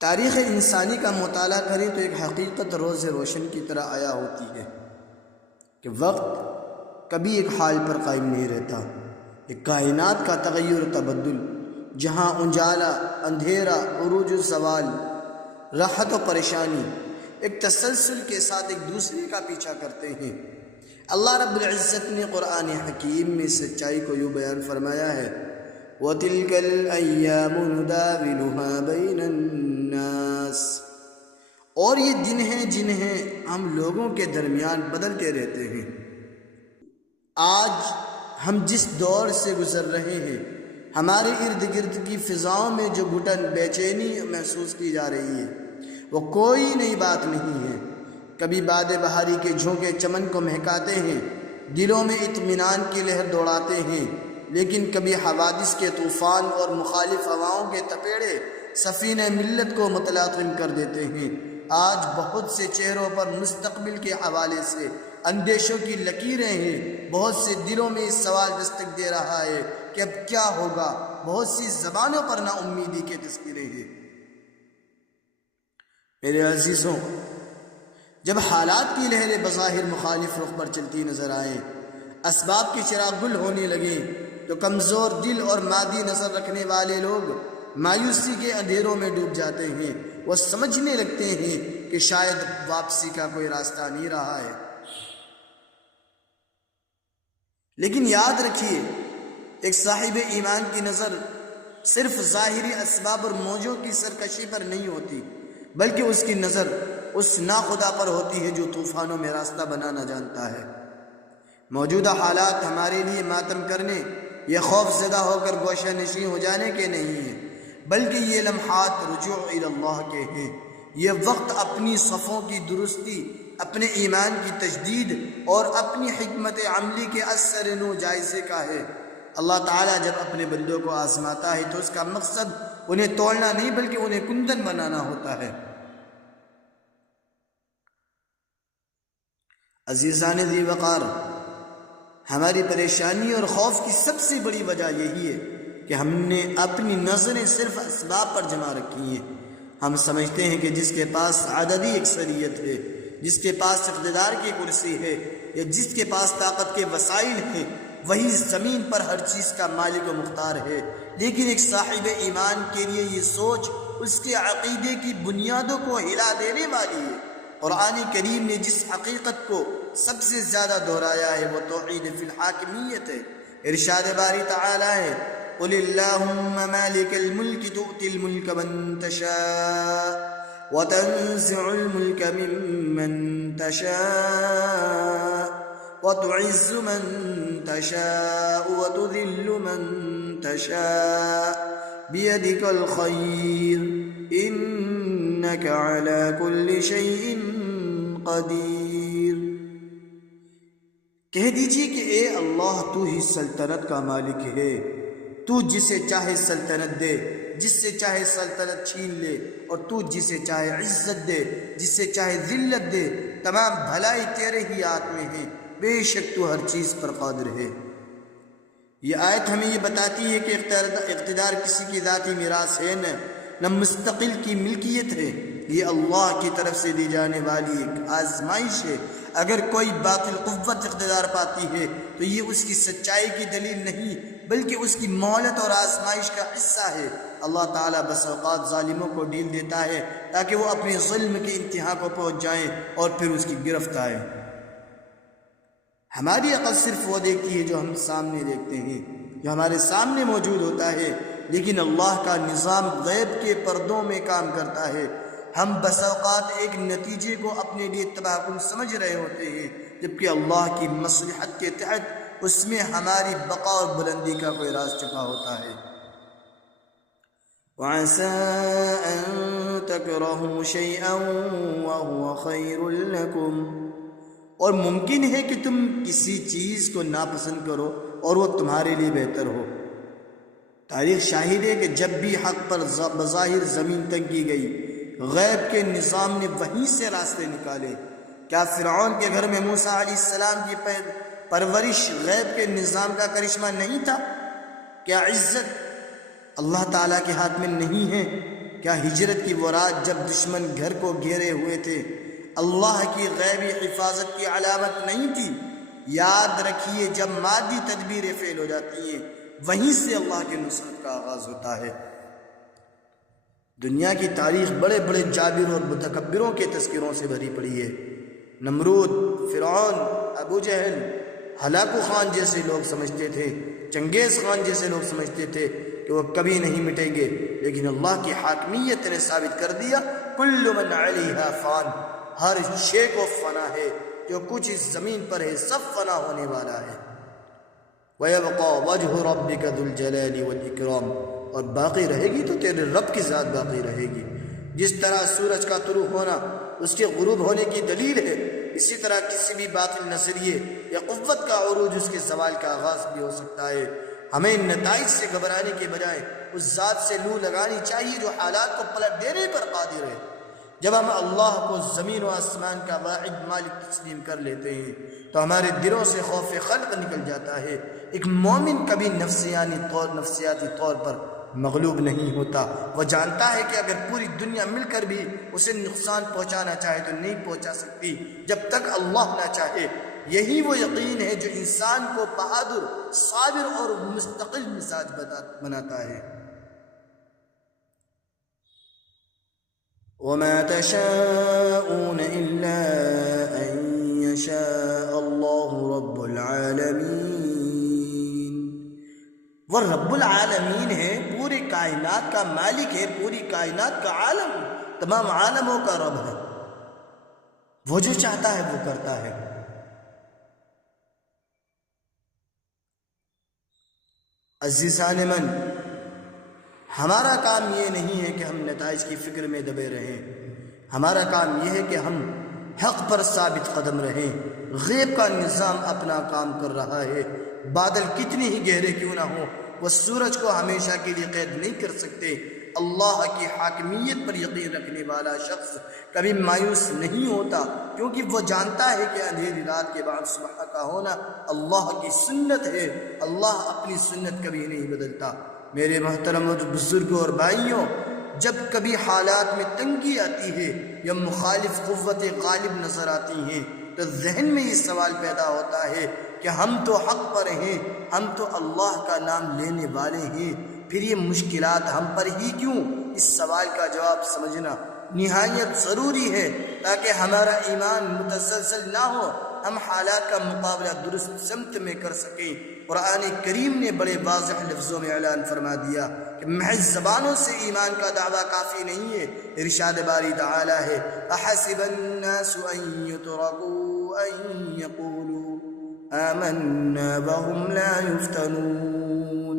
تاریخ انسانی کا مطالعہ کریں تو ایک حقیقت روز روشن کی طرح آیا ہوتی ہے کہ وقت کبھی ایک حال پر قائم نہیں رہتا۔ ایک کائنات کا تغیر و تبدل، جہاں اجالا، اندھیرا، عروج و زوال، راحت و پریشانی ایک تسلسل کے ساتھ ایک دوسرے کا پیچھا کرتے ہیں۔ اللہ رب العزت نے قرآن حکیم میں سچائی کو یوں بیان فرمایا ہے، وَتِلْكَ الْأَيَّامُ نُدَاوِلُهَا بَيْنَ النَّاسِ، اور یہ دن ہیں جنہیں ہم لوگوں کے درمیان بدلتے رہتے ہیں۔ آج ہم جس دور سے گزر رہے ہیں، ہمارے ارد گرد کی فضاؤں میں جو گھٹن، بے چینی محسوس کی جا رہی ہے، وہ کوئی نئی بات نہیں ہے۔ کبھی باد بہاری کے جھونکے چمن کو مہکاتے ہیں، دلوں میں اطمینان کی لہر دوڑاتے ہیں، لیکن کبھی حوادث کے طوفان اور مخالف ہواؤں کے تپیڑے سفینہ ملت کو متلاطم کر دیتے ہیں۔ آج بہت سے چہروں پر مستقبل کے حوالے سے اندیشوں کی لکیریں ہیں، بہت سے دلوں میں اس سوال دستک دے رہا ہے کہ اب کیا ہوگا، بہت سی زبانوں پر نا امیدی کے تذکرے ہیں۔ میرے عزیزوں، جب حالات کی لہریں بظاہر مخالف رخ پر چلتی نظر آئیں، اسباب کی چراغ گل ہونے لگیں، تو کمزور دل اور مادی نظر رکھنے والے لوگ مایوسی کے اندھیروں میں ڈوب جاتے ہیں۔ وہ سمجھنے لگتے ہیں کہ شاید واپسی کا کوئی راستہ نہیں رہا ہے۔ لیکن یاد رکھیے، ایک صاحب ایمان کی نظر صرف ظاہری اسباب اور موجوں کی سرکشی پر نہیں ہوتی، بلکہ اس کی نظر اس ناخدا پر ہوتی ہے جو طوفانوں میں راستہ بنانا جانتا ہے۔ موجودہ حالات ہمارے لیے ماتم کرنے یا خوف زدہ ہو کر گوشہ نشین ہو جانے کے نہیں ہیں، بلکہ یہ لمحات رجوع الی اللہ کے ہیں۔ یہ وقت اپنی صفوں کی درستی، اپنے ایمان کی تجدید اور اپنی حکمت عملی کے اثر نو جائزے کا ہے۔ اللہ تعالیٰ جب اپنے بندوں کو آزماتا ہے تو اس کا مقصد انہیں توڑنا نہیں بلکہ انہیں کندن بنانا ہوتا ہے۔ عزیزان ذی وقار، ہماری پریشانی اور خوف کی سب سے بڑی وجہ یہی ہے کہ ہم نے اپنی نظریں صرف اسباب پر جما رکھی ہیں۔ ہم سمجھتے ہیں کہ جس کے پاس عددی اکثریت ہے، جس کے پاس اقتدار کی کرسی ہے، یا جس کے پاس طاقت کے وسائل ہیں، وہی زمین پر ہر چیز کا مالک و مختار ہے۔ لیکن ایک صاحب ایمان کے لیے یہ سوچ اس کے عقیدے کی بنیادوں کو ہلا دینے والی ہے۔ قرآن کریم نے جس حقیقت کو سب سے زیادہ دہرایا ہے وہ توحید فی الحاکمیت ہے۔ ارشاد باری تعالی ہے، قل اللہم مالک الملک تؤتی الملک من تشاء وتنزع الملک ممن تشاء وتعز من تشاء وتذل من تشاء بیدک الخیر انک علی کل شیء قدیر۔ کہہ دیجئے کہ اے اللہ، تو ہی سلطنت کا مالک ہے، تو جسے چاہے سلطنت دے، جس سے چاہے سلطنت چھین لے، اور تو جسے چاہے عزت دے، جس سے چاہے ذلت دے۔ تمام بھلائی تیرے ہی ہاتھ میں ہے، بے شک تو ہر چیز پر قادر ہے۔ یہ آیت ہمیں یہ بتاتی ہے کہ اقتدار کسی کی ذاتی میراث ہے نہ مستقل کی ملکیت ہے، یہ اللہ کی طرف سے دی جانے والی ایک آزمائش ہے۔ اگر کوئی باطل قوت اقتدار پاتی ہے تو یہ اس کی سچائی کی دلیل نہیں بلکہ اس کی مہلت اور آزمائش کا حصہ ہے۔ اللہ تعالیٰ بس اوقات ظالموں کو ڈھیل دیتا ہے تاکہ وہ اپنے ظلم کی انتہا کو پہنچ جائیں اور پھر اس کی گرفت آئے۔ ہماری عقل صرف وہ دیکھتی ہے جو ہم سامنے دیکھتے ہیں، جو ہمارے سامنے موجود ہوتا ہے، لیکن اللہ کا نظام غیب کے پردوں میں کام کرتا ہے۔ ہم بس اوقات ایک نتیجے کو اپنے لیے تباہ کن سمجھ رہے ہوتے ہیں، جبکہ اللہ کی مصلحت کے تحت اس میں ہماری بقا اور بلندی کا کوئی راز چھپا ہوتا ہے۔ وَعَسَىٰ أَن تَكْرَهُوا شَيْئًا وَهُوَ خَيْرٌ لَكُمْ، اور ممکن ہے کہ تم کسی چیز کو ناپسند کرو اور وہ تمہارے لیے بہتر ہو۔ تاریخ شاہد ہے کہ جب بھی حق پر بظاہر زمین تنگ کی گئی، غیب کے نظام نے وہیں سے راستے نکالے۔ کیا فرعون کے گھر میں موسیٰ علیہ السلام کی پرورش غیب کے نظام کا کرشمہ نہیں تھا؟ کیا عزت اللہ تعالیٰ کے ہاتھ میں نہیں ہے؟ کیا ہجرت کی وہ رات جب دشمن گھر کو گھیرے ہوئے تھے اللہ کی غیبی حفاظت کی علامت نہیں تھی؟ یاد رکھیے جب مادی تدبیریں فیل ہو جاتی ہیں وہیں سے اللہ کی نصرت کا آغاز ہوتا ہے۔ دنیا کی تاریخ بڑے بڑے جابر اور متکبروں کے تذکروں سے بھری پڑی ہے۔ نمرود، فرعون، ابو جہل، ہلاکو خان جیسے لوگ سمجھتے تھے، چنگیز خان جیسے لوگ سمجھتے تھے کہ وہ کبھی نہیں مٹیں گے، لیکن اللہ کی حاکمیت نے ثابت کر دیا کل من علیہا فان، ہر شے کو فنا ہے، جو کچھ اس زمین پر ہے سب فنا ہونے والا ہے۔ وَيَبْقَى وَجْهُ رَبِّكَ ذُو الْجَلَالِ وَالْإِكْرَامِ، اور باقی رہے گی تو تیرے رب کی ذات باقی رہے گی۔ جس طرح سورج کا طلوع ہونا اس کے غروب ہونے کی دلیل ہے، اسی طرح کسی بھی باطل نظریے یا قوت کا عروج اس کے زوال کا آغاز بھی ہو سکتا ہے۔ ہمیں ان نتائج سے گھبرانے کے بجائے اس ذات سے لو لگانی چاہیے جو حالات کو پلٹ دینے پر قادر ہے۔ جب ہم اللہ کو زمین و آسمان کا واحد مالک تسلیم کر لیتے ہیں تو ہمارے دلوں سے خوف خلق نکل جاتا ہے۔ ایک مومن کبھی نفسیاتی طور پر مغلوب نہیں ہوتا، وہ جانتا ہے کہ اگر پوری دنیا مل کر بھی اسے نقصان پہنچانا چاہے تو نہیں پہنچا سکتی جب تک اللہ نہ چاہے۔ یہی وہ یقین ہے جو انسان کو بہادر، صابر اور مستقل مزاج بناتا ہے۔ وَمَا تَشَاءُونَ إِلَّا أَن يَشَاءَ اللَّهُ رَبُّ الْعَالَمِينَ۔ وہ رب العالمین ہے، پوری کائنات کا مالک ہے، پوری کائنات کا عالم، تمام عالموں کا رب ہے۔ وہ جو چاہتا ہے وہ کرتا ہے۔ عزیزان من، ہمارا کام یہ نہیں ہے کہ ہم نتائج کی فکر میں دبے رہیں، ہمارا کام یہ ہے کہ ہم حق پر ثابت قدم رہیں۔ غیب کا نظام اپنا کام کر رہا ہے، بادل کتنی ہی گہرے کیوں نہ ہوں وہ سورج کو ہمیشہ کے لیے قید نہیں کر سکتے۔ اللہ کی حاکمیت پر یقین رکھنے والا شخص کبھی مایوس نہیں ہوتا، کیونکہ وہ جانتا ہے کہ اندھیری رات کے بعد صبح کا ہونا اللہ کی سنت ہے۔ اللہ اپنی سنت کبھی نہیں بدلتا۔ میرے محترم بزرگوں اور بھائیوں، جب کبھی حالات میں تنگی آتی ہے یا مخالف قوتیں غالب نظر آتی ہیں تو ذہن میں یہ سوال پیدا ہوتا ہے کہ ہم تو حق پر ہیں، ہم تو اللہ کا نام لینے والے ہیں، پھر یہ مشکلات ہم پر ہی کیوں؟ اس سوال کا جواب سمجھنا نہایت ضروری ہے تاکہ ہمارا ایمان متزلزل نہ ہو، ہم حالات کا مقابلہ درست سمت میں کر سکیں۔ قرآن کریم نے بڑے واضح لفظوں میں اعلان فرما دیا کہ محض زبانوں سے ایمان کا دعویٰ کافی نہیں ہے۔ ارشاد باری تعالی ہے احسب الناس ان يتركوا ان يقولوا آمنا وهم لا يفتنون۔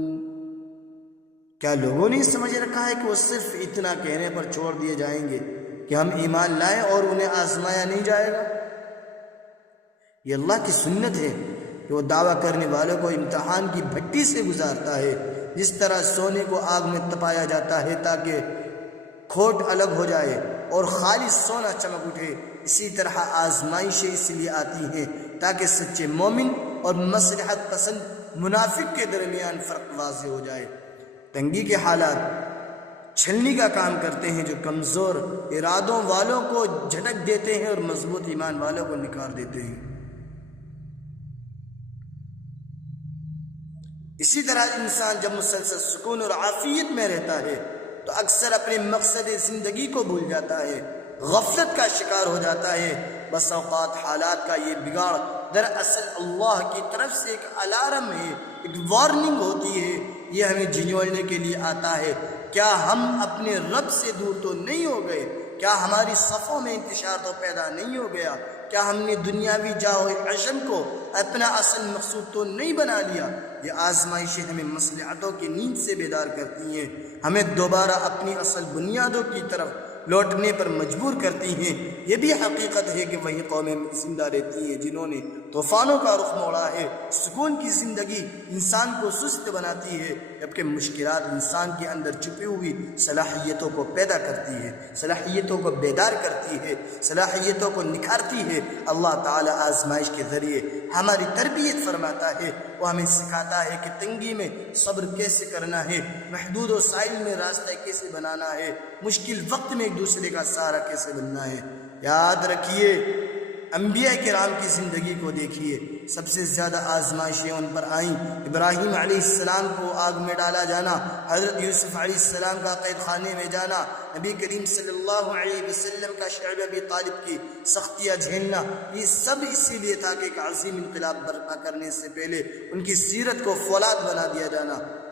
کیا لوگوں نے سمجھ رکھا ہے کہ وہ صرف اتنا کہنے پر چھوڑ دیے جائیں گے کہ ہم ایمان لائیں اور انہیں آزمایا نہیں جائے گا؟ یہ اللہ کی سنت ہے کہ وہ دعویٰ کرنے والوں کو امتحان کی بھٹی سے گزارتا ہے۔ جس طرح سونے کو آگ میں تپایا جاتا ہے تاکہ کھوٹ الگ ہو جائے اور خالص سونا چمک اٹھے، اسی طرح آزمائشیں اس لیے آتی ہیں تاکہ سچے مومن اور مصلحت پسند منافق کے درمیان فرق واضح ہو جائے۔ تنگی کے حالات چھلنی کا کام کرتے ہیں جو کمزور ارادوں والوں کو جھٹک دیتے ہیں اور مضبوط ایمان والوں کو نکار دیتے ہیں۔ اسی طرح انسان جب مسلسل سکون اور عافیت میں رہتا ہے تو اکثر اپنے مقصد زندگی کو بھول جاتا ہے، غفلت کا شکار ہو جاتا ہے۔ بس اوقات حالات کا یہ بگاڑ دراصل اللہ کی طرف سے ایک الارم ہے، ایک وارننگ ہوتی ہے، یہ ہمیں جھنجھوڑنے کے لیے آتا ہے۔ کیا ہم اپنے رب سے دور تو نہیں ہو گئے؟ کیا ہماری صفوں میں انتشار تو پیدا نہیں ہو گیا؟ کیا ہم نے دنیاوی جاہ و عشم کو اپنا اصل مقصود تو نہیں بنا لیا؟ یہ آزمائشیں ہمیں مصلحتوں کی نیند سے بیدار کرتی ہیں، ہمیں دوبارہ اپنی اصل بنیادوں کی طرف لوٹنے پر مجبور کرتی ہیں۔ یہ بھی حقیقت ہے کہ وہی قومیں زندہ رہتی ہیں جنہوں نے طوفانوں کا رخ موڑا ہے۔ سکون کی زندگی انسان کو سست بناتی ہے، جبکہ مشکلات انسان کے اندر چھپی ہوئی صلاحیتوں کو پیدا کرتی ہے، صلاحیتوں کو بیدار کرتی ہے، صلاحیتوں کو نکھارتی ہے۔ اللہ تعالی آزمائش کے ذریعے ہماری تربیت فرماتا ہے، وہ ہمیں سکھاتا ہے کہ تنگی میں صبر کیسے کرنا ہے، محدود وسائل میں راستہ کیسے بنانا ہے، مشکل وقت میں ایک دوسرے کا سہارا کیسے بننا ہے۔ یاد رکھیے انبیاء کرام کی زندگی کو دیکھیے، سب سے زیادہ آزمائشیں ان پر آئیں۔ ابراہیم علیہ السلام کو آگ میں ڈالا جانا، حضرت یوسف علیہ السلام کا قید خانے میں جانا، نبی کریم صلی اللہ علیہ وسلم کا شعیب ابی طالب کی سختیاں جھیلنا، یہ سب اسی لیے تھا کہ ایک عظیم انقلاب برپا کرنے سے پہلے ان کی سیرت کو فولاد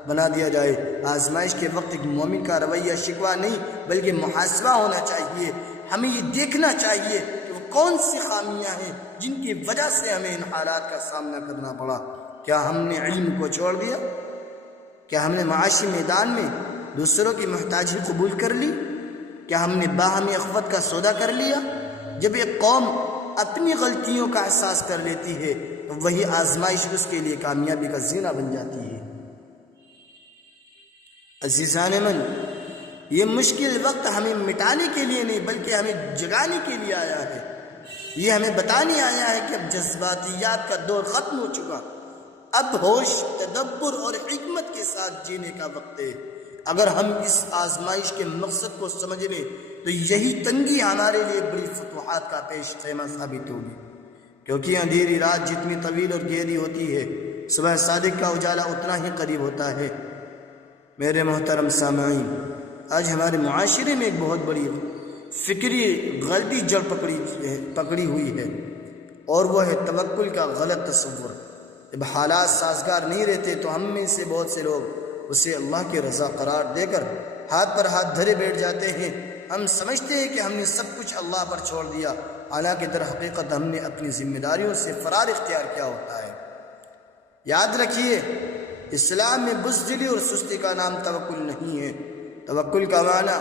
بنا دیا جائے۔ آزمائش کے وقت ایک مومن کا رویہ شکوہ نہیں بلکہ محاسبہ ہونا چاہیے۔ ہمیں یہ دیکھنا چاہیے کہ وہ کون سی خامیاں ہیں جن کی وجہ سے ہمیں ان حالات کا سامنا کرنا پڑا۔ کیا ہم نے علم کو چھوڑ دیا؟ کیا ہم نے معاشی میدان میں دوسروں کی محتاجی قبول کر لی؟ کیا ہم نے باہمی اخوت کا سودا کر لیا؟ جب ایک قوم اپنی غلطیوں کا احساس کر لیتی ہے تو وہی آزمائش اس کے لیے کامیابی کا زینہ بن جاتی ہے۔ عزیزان من، یہ مشکل وقت ہمیں مٹانے کے لیے نہیں بلکہ ہمیں جگانے کے لیے آیا ہے۔ یہ ہمیں بتانے آیا ہے کہ اب جذباتیات کا دور ختم ہو چکا، اب ہوش، تدبر اور حکمت کے ساتھ جینے کا وقت ہے۔ اگر ہم اس آزمائش کے مقصد کو سمجھ لیں تو یہی تنگی ہمارے لیے بڑی فتوحات کا پیش خیمہ ثابت ہوگی، کیونکہ اندھیری رات جتنی طویل اور گہری ہوتی ہے، صبح صادق کا اجالا اتنا ہی قریب ہوتا ہے۔ میرے محترم سامعین، آج ہمارے معاشرے میں ایک بہت بڑی فکری غلطی جڑ پکڑی ہوئی ہے، اور وہ ہے توکل کا غلط تصور۔ جب حالات سازگار نہیں رہتے تو ہم میں سے بہت سے لوگ اسے اللہ کی رضا قرار دے کر ہاتھ پر ہاتھ دھرے بیٹھ جاتے ہیں۔ ہم سمجھتے ہیں کہ ہم نے سب کچھ اللہ پر چھوڑ دیا، حالانکہ در حقیقت ہم نے اپنی ذمہ داریوں سے فرار اختیار کیا ہوتا ہے۔ یاد رکھیے، اسلام میں بزدلی اور سستی کا نام توکل نہیں ہے۔ توکل کا معنی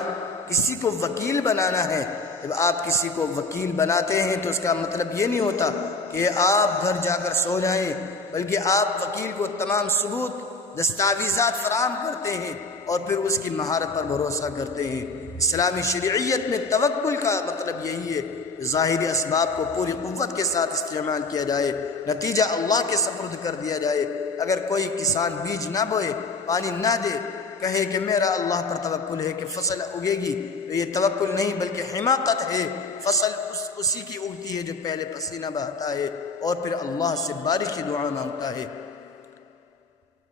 کسی کو وکیل بنانا ہے۔ جب آپ کسی کو وکیل بناتے ہیں تو اس کا مطلب یہ نہیں ہوتا کہ آپ گھر جا کر سو جائیں، بلکہ آپ وکیل کو تمام ثبوت، دستاویزات فراہم کرتے ہیں اور پھر اس کی مہارت پر بھروسہ کرتے ہیں۔ اسلامی شرعیت میں توکل کا مطلب یہی ہے، ظاہری اسباب کو پوری قوت کے ساتھ استعمال کیا جائے، نتیجہ اللہ کے سپرد کر دیا جائے۔ اگر کوئی کسان بیج نہ بوئے، پانی نہ دے، کہے کہ میرا اللہ پر توکل ہے کہ فصل اگے گی، تو یہ توکل نہیں بلکہ حماقت ہے۔ فصل اسی کی اگتی ہے جو پہلے پسینہ بہتا ہے اور پھر اللہ سے بارش کی دعا مانگتا ہے۔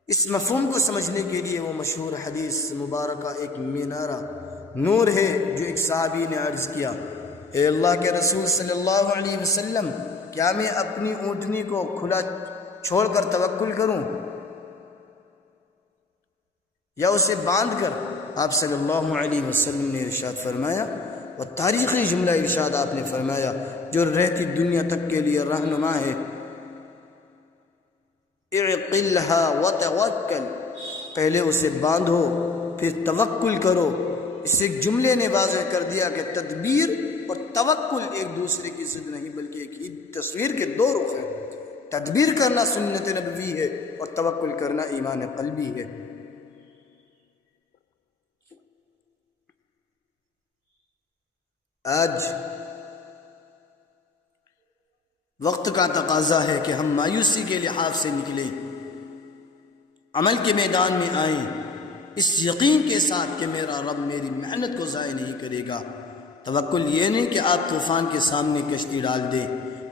اس مفہوم کو سمجھنے کے لیے وہ مشہور حدیث مبارکہ ایک مینارہ نور ہے جو ایک صحابی نے عرض کیا، اے اللہ کے رسول صلی اللہ علیہ وسلم، کیا میں اپنی اونٹنی کو کھلا چھوڑ کر توکل کروں یا اسے باندھ کر؟ آپ صلی اللہ علیہ وسلم نے ارشاد فرمایا، وہ تاریخی جملہ ارشاد آپ نے فرمایا جو رہتی دنیا تک کے لیے رہنما ہے، اعقلھا وتوکل، پہلے اسے باندھو پھر توکل کرو۔ اس ایک جملے نے واضح کر دیا کہ تدبیر اور توکل ایک دوسرے کی ضد نہیں بلکہ ایک ہی تصویر کے دو رخ ہیں۔ تدبیر کرنا سنت نبوی ہے اور توکل کرنا ایمان قلبی ہے۔ آج وقت کا تقاضا ہے کہ ہم مایوسی کے لحاظ سے نکلیں، عمل کے میدان میں آئیں، اس یقین کے ساتھ کہ میرا رب میری محنت کو ضائع نہیں کرے گا۔ توکل یہ نہیں کہ آپ طوفان کے سامنے کشتی ڈال دیں،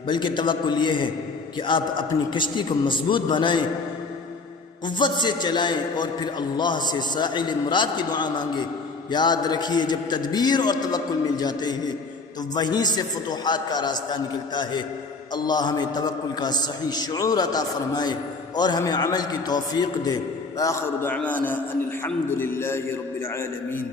بلکہ توکل یہ ہے کہ آپ اپنی کشتی کو مضبوط بنائیں، قوت سے چلائیں اور پھر اللہ سے ساحل مراد کی دعا مانگیں۔ یاد رکھیے، جب تدبیر اور توکل مل جاتے ہیں تو وہیں سے فتوحات کا راستہ نکلتا ہے۔ اللہ ہمیں توکل کا صحیح شعور عطا فرمائے اور ہمیں عمل کی توفیق دے۔ آخر دعوانا ان الحمد للہ رب العالمین۔